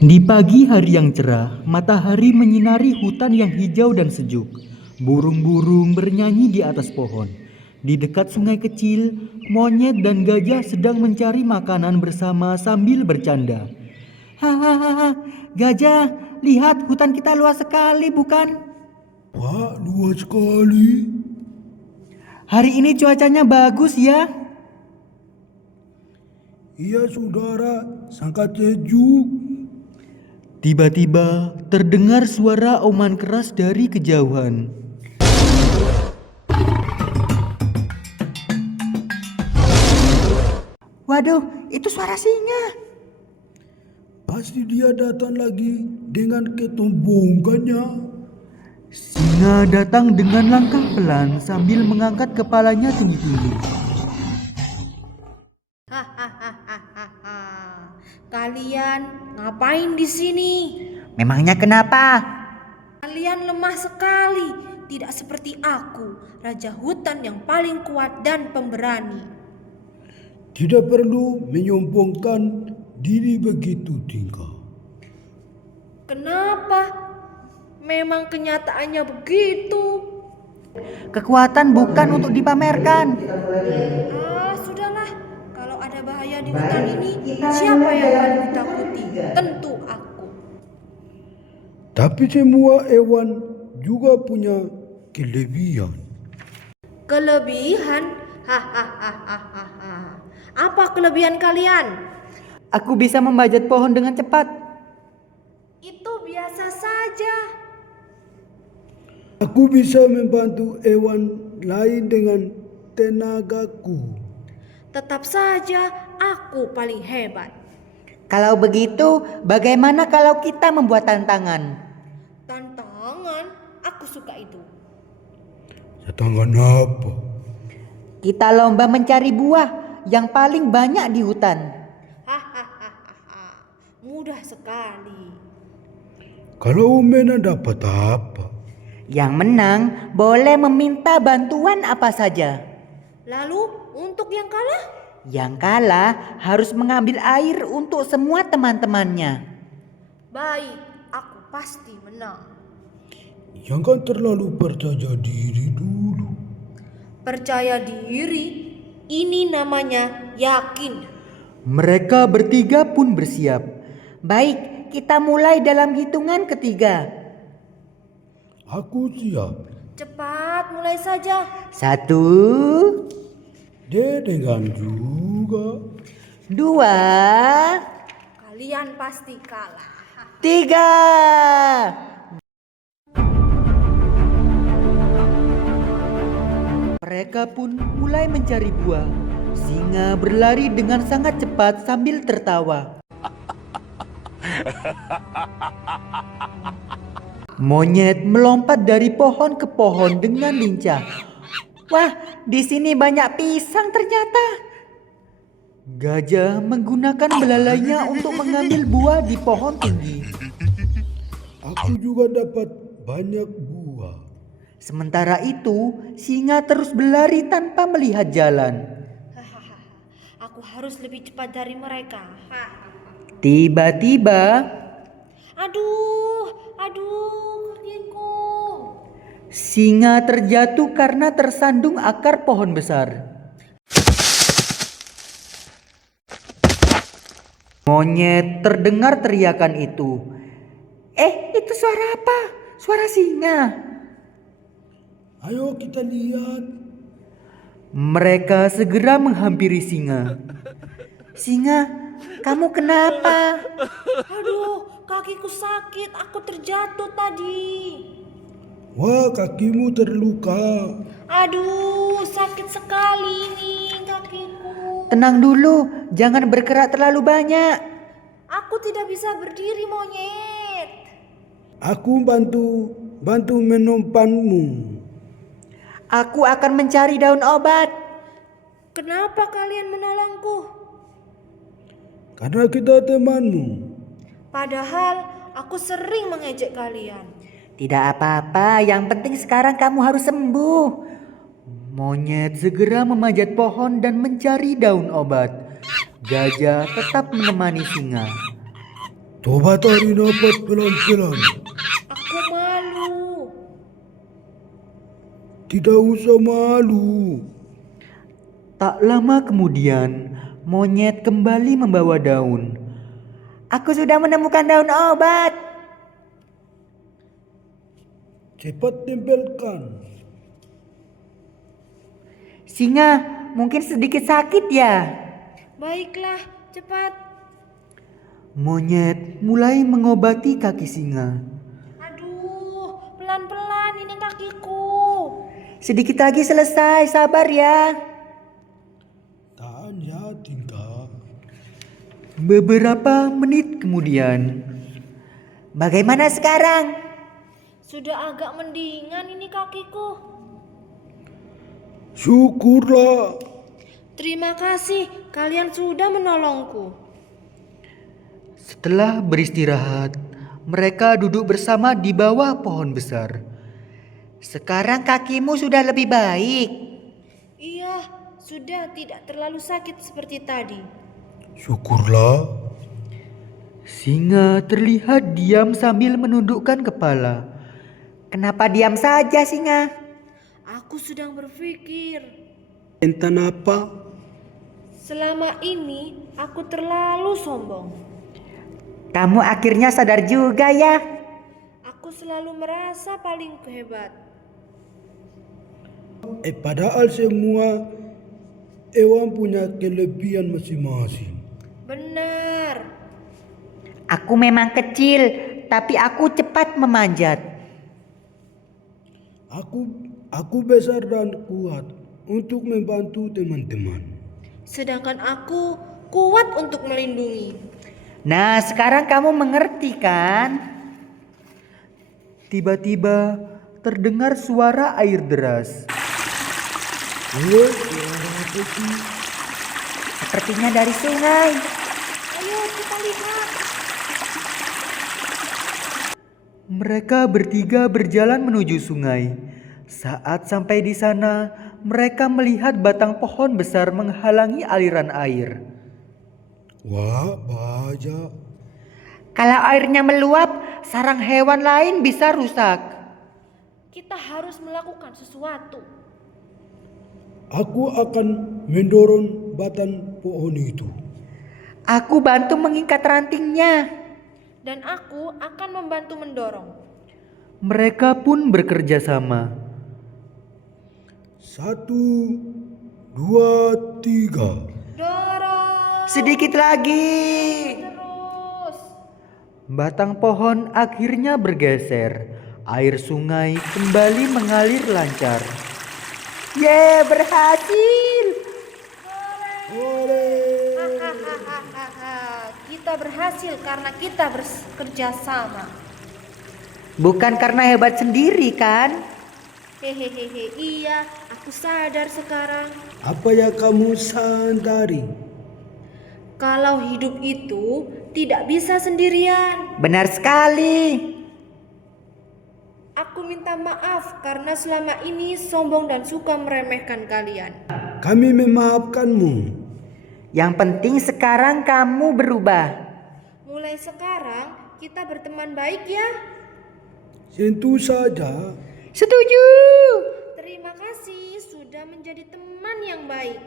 Di pagi hari yang cerah, matahari menyinari hutan yang hijau dan sejuk. Burung-burung bernyanyi di atas pohon. Di dekat sungai kecil, monyet dan gajah sedang mencari makanan bersama sambil bercanda. Hahaha, gajah, lihat hutan kita luas sekali bukan? Wah, luas sekali. Hari ini cuacanya bagus ya. Iya, saudara, sangat sejuk. Tiba-tiba terdengar suara auman keras dari kejauhan. Waduh, itu suara singa. Pasti dia datang lagi dengan ketumbungannya. Singa datang dengan langkah pelan sambil mengangkat kepalanya tinggi-tinggi. Hahaha. Kalian ngapain di sini? Memangnya kenapa? Kalian lemah sekali, tidak seperti aku, raja hutan yang paling kuat dan pemberani. Tidak perlu menyombongkan diri begitu tingkah. Kenapa? Memang kenyataannya begitu. Kekuatan bukan untuk dipamerkan. Sudahlah. Kalau ada bahaya di hutan ini, siapa yang paling ditakuti? Tentu aku. Tapi semua hewan juga punya kelebihan. Kelebihan? Hahaha. Apa kelebihan kalian? Aku bisa membajak pohon dengan cepat. Itu biasa saja. Aku bisa membantu hewan lain dengan tenagaku. Tetap saja aku paling hebat. Kalau begitu, bagaimana kalau kita membuat tantangan? Tantangan, aku suka itu. Tantangan apa? Kita lomba mencari buah yang paling banyak di hutan. Hahaha. Mudah sekali. Kalau Mena dapat apa? Yang menang boleh meminta bantuan apa saja. Lalu untuk yang kalah? Yang kalah harus mengambil air untuk semua teman-temannya. Baik, aku pasti menang. Jangan terlalu percaya diri dulu. Percaya diri, ini namanya yakin. Mereka bertiga pun bersiap. Baik, kita mulai dalam hitungan ketiga. Aku siap. Cepat, mulai saja. 1, Dia dengan juga. 2, Kalian pasti kalah. 3. Mereka pun mulai mencari buah. Singa berlari dengan sangat cepat sambil tertawa. Monyet melompat dari pohon ke pohon dengan lincah. Wah, di sini banyak pisang ternyata. Gajah menggunakan belalainya untuk mengambil buah di pohon tinggi. Aku juga dapat banyak buah. Sementara itu, singa terus berlari tanpa melihat jalan. Hahaha. Aku harus lebih cepat dari mereka. Tiba-tiba, Aduh, kakiku. singa terjatuh karena tersandung akar pohon besar. Monyet terdengar teriakan itu. Itu suara apa? Suara singa. Ayo kita lihat. Mereka segera menghampiri singa. Singa, kamu kenapa? Aduh, kakiku sakit. Aku terjatuh tadi. Wah, kakimu terluka. Aduh, sakit sekali ini kakiku. Tenang dulu, jangan bergerak terlalu banyak. Aku tidak bisa berdiri, monyet. Aku bantu menompanmu. Aku akan mencari daun obat. Kenapa kalian menolongku? Karena kita temanmu. Padahal aku sering mengejek kalian. Tidak apa-apa, yang penting sekarang kamu harus sembuh. Monyet segera memanjat pohon dan mencari daun obat. Gajah tetap menemani singa. Coba tarik nafas pelan-pelan. Aku malu. Tidak usah malu. Tak lama kemudian, monyet kembali membawa daun. Aku sudah menemukan daun obat. Cepat tempelkan. Singa, mungkin sedikit sakit ya? Baiklah, cepat. Monyet mulai mengobati kaki singa. Aduh, pelan-pelan ini kakiku. Sedikit lagi selesai, sabar ya. Tahan ya, Tingka. Beberapa menit kemudian. Bagaimana sekarang? Sudah agak mendingan ini kakiku. Syukurlah. Terima kasih, kalian sudah menolongku. Setelah beristirahat, mereka duduk bersama di bawah pohon besar. Sekarang kakimu sudah lebih baik. Iya, sudah tidak terlalu sakit seperti tadi. Syukurlah. Singa terlihat diam sambil menundukkan kepala. Kenapa diam saja, singa? Aku sedang berpikir. Tentang apa? Selama ini aku terlalu sombong. Kamu akhirnya sadar juga ya. Aku selalu merasa paling hebat. Padahal semua hewan punya kelebihan masing-masing. Benar. Aku memang kecil, tapi aku cepat memanjat. Aku besar dan kuat untuk membantu teman-teman. Sedangkan aku kuat untuk melindungi. Nah, sekarang kamu mengerti kan? Tiba-tiba terdengar suara air deras. Suara apa sih? Sepertinya dari sungai. Ayo kita lihat. Mereka bertiga berjalan menuju sungai. Saat sampai di sana, mereka melihat batang pohon besar menghalangi aliran air. Wah, bahaya. Kalau airnya meluap, sarang hewan lain bisa rusak. Kita harus melakukan sesuatu. Aku akan mendorong batang pohon itu. Aku bantu mengikat rantingnya. Dan aku akan membantu mendorong. Mereka pun bekerja sama. 1, 2, 3. Dorong Sedikit lagi. terus. Batang pohon akhirnya bergeser. Air sungai kembali mengalir lancar. Ye, berhasil. Hahaha. Kita berhasil karena kita bekerja sama. Bukan karena hebat sendiri kan? Hehehe, iya, aku sadar sekarang. Apa yang kamu sadari? Kalau hidup itu tidak bisa sendirian. Benar sekali. Aku minta maaf karena selama ini sombong dan suka meremehkan kalian. Kami memaafkanmu. Yang penting sekarang kamu berubah. Mulai sekarang kita berteman baik ya. Tentu saja. Setuju. Terima kasih sudah menjadi teman yang baik.